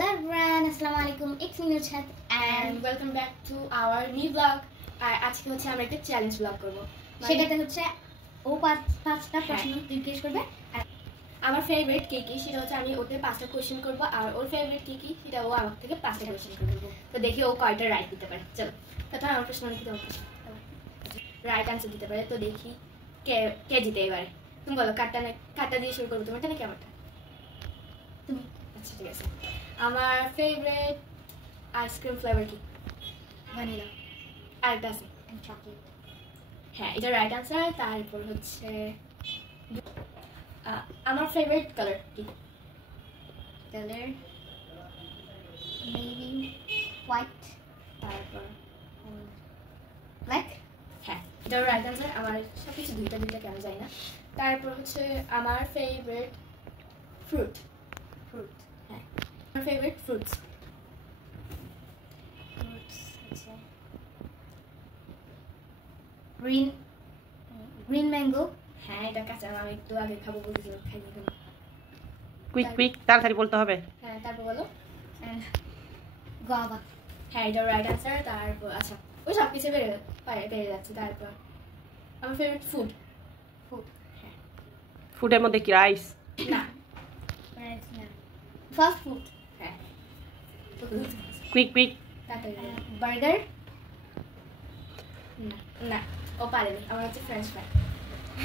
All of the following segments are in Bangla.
Hello everyone, Assalamualaikum. It's me Nurchat and welcome back to our new vlog. আর আজকে হচ্ছে আমরা একটা চ্যালেঞ্জ ব্লগ করব। সেটাতে হচ্ছে ও পাঁচটা প্রশ্ন জিজ্ঞেস করবে আর আমার ফেভারিট কি কি সেটা হচ্ছে আমি ওতে পাঁচটা কোশ্চেন করব আর ওর ফেভারিট কি কি সেটা ও আমার থেকে পাঁচটা কোশ্চেন করব। তো দেখি ও কয়টা রাইট দিতে পারে। চলো তারপর আমার প্রশ্ন লিখে দাও। রাইট আনসার দিতে পারে। তো দেখি কে কে জিতে এবারে। তুমি বলো কাটটা দিয়ে শুরু করবো তোমারটা নাকি আমারটা? তুমি। আচ্ছা ঠিক আছে। আমার ফেভারিট আইসক্রিম ফ্লেভার কি? ভ্যানিলা আর এটা আছে এন্ড চকলেট। হ্যাঁ এটা রাইট আনসার। তারপর হচ্ছে আমার ফেভারিট কালার কি? কালার নেভি হোয়াইট তারপর ব্ল্যাক। হ্যাঁ এটা রাইট আনসার। আমার সব কিছু দুইটা কেন যায় না। তারপর হচ্ছে আমার ফেভারিট ফ্রুট হ্যাঁ আমার ফেভারিট ফ্রুটস হচ্ছে গ্রিন ম্যাঙ্গো। হ্যাঁ এটা কাঁচা আমি একটু আগে খাবো বলতেছিলাম খাইনি কোনো। কুইক তাড়াতাড়ি বলতে হবে। হ্যাঁ তারপর বলো। And guava. হ্যাঁ এটা রাইট আনসার। তারপর আচ্ছা ওই সব কিছু পেয়ে যাচ্ছে। তারপর আমার ফেভারিট ফুড হ্যাঁ ফুডের মধ্যে কি রাইস? না ফাস্ট ফুড। হ্যাঁ কুইক তাড়াতাড়ি বার্গার। না না ও পারেনি। আমার হচ্ছে ফ্রেঞ্চ ফ্রাই।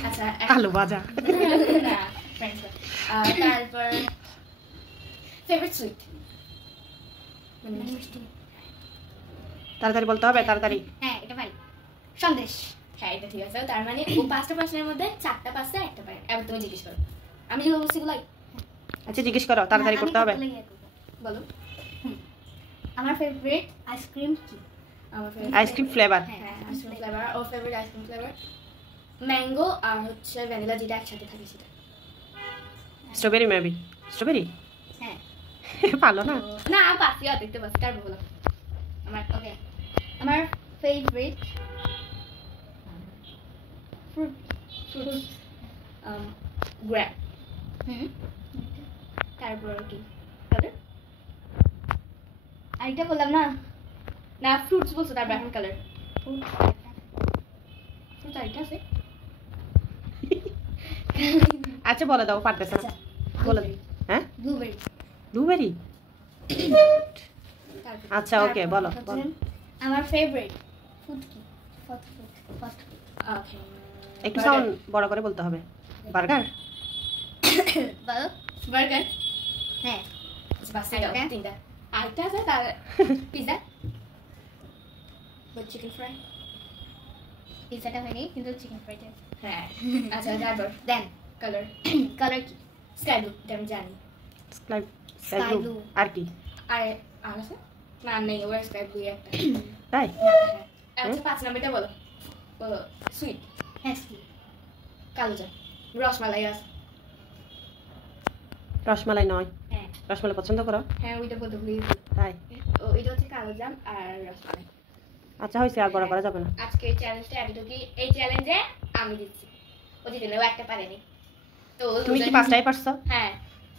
আচ্ছা আলু ভাজা। না ফ্রেঞ্চ ফ্রাই। তারপর ফেভারিট সুইট মিষ্টি। তাড়াতাড়ি বলতে হবে তাড়াতাড়ি। হ্যাঁ এটা পারি। সন্দেশ। হ্যাঁ এটা ঠিক আছে। তার মানে ও পাঁচটা প্রশ্নের মধ্যে চারটা পাচ্ছে একটা পারে। এবার তুমি জিজ্ঞেস করো। আমি যেগুলো বলছি এগুলাই। আচ্ছা জিজ্ঞেস করো তাড়াতাড়ি করতে হবে। বলো। আমার ফেভারিট আইসক্রিম কি? আমার ফেভারিট আইসক্রিম ফ্লেভার। হ্যাঁ আইসক্রিম ফ্লেভার। ওর ফেভারিট আইসক্রিম ফ্লেভার ম্যাঙ্গো আর হচ্ছে ভ্যানিলা যেটা একসাথে থাকে সেটা। Strawberry maybe. স্ট্রবেরি হ্যাঁ ভালো না। না পাচ্ছি দেখতে পাচ্ছি। তারপর বলো। আমার ওকে আমার ফেভারিট ফ্রুট গ্র্যাপ। তারপর কি কালার? আর এটা বললাম না না ফ্রুটস বলছো। তারপর এখন কালার ফ্রুট আরেকটা আছে। আচ্ছা বলে দাও পারতেছে না। বলে দাও। হ্যাঁ ব্লুবেরি। ব্লুবেরি। তারপর আচ্ছা ওকে বলো বলো। আমার ফেভারিট ফুড কি? ফাস্ট ফুড ওকে একটু সাউন্ড বড় করে বলতে হবে। বার্গার। বলো। বার্গার। হ্যাঁ বাস তিনটা। আরেকটা আছে তার পিৎজা উইথ চিকেন ফ্রাই। পিৎজাটা হয়নি কিন্তু চিকেন ফ্রাইটা। হ্যাঁ আচ্ছা তারপর দেন কালার কালার কি? স্কাই ব্লু এটা আমি জানি। Sky Sky blue. blue। আর কি? আর আছে না নেই ওর স্কাই ব্লু একটা। তাই হ্যাঁ আচ্ছা 5 নাম্বারটা বলো। বলো সুইট হ্যাস্টি। কালোজাম রসমালাই আছে। রসমালাই নয়। হ্যাঁ রসমালাই পছন্দ করো? হ্যাঁ ওইটা বলতে ভুলে গেছি। তাই ও এটা হচ্ছে কালোজাম আর রসমালাই। আচ্ছা হয়েছে আর বড় করা যাবে না। আজকে চ্যালেঞ্জটা এতটুকুই। এই চ্যালেঞ্জে আমি দিচ্ছি। ও জিতে নেও একটা পারেনি। তো ও তুমি কি loser পাঁচটাই পারছো? হ্যাঁ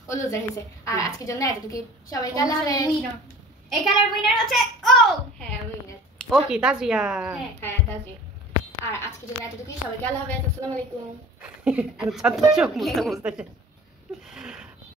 ও লুজার হয়েছে। আর আজকের জন্য এতটুকুই। সবাইকে আল্লাহ হাফেজ। উইনার এখানের উইনার হচ্ছে ও হ্যাঁ উইনার। ও কি তাজিয়া। হ্যাঁ দাজি। আর আজকের জন্য এতটুকুই। সবাইকে আল্লাহ হাফেজ। আসসালামু আলাইকুম। ছাত্র চোখ মুছতে মুছতে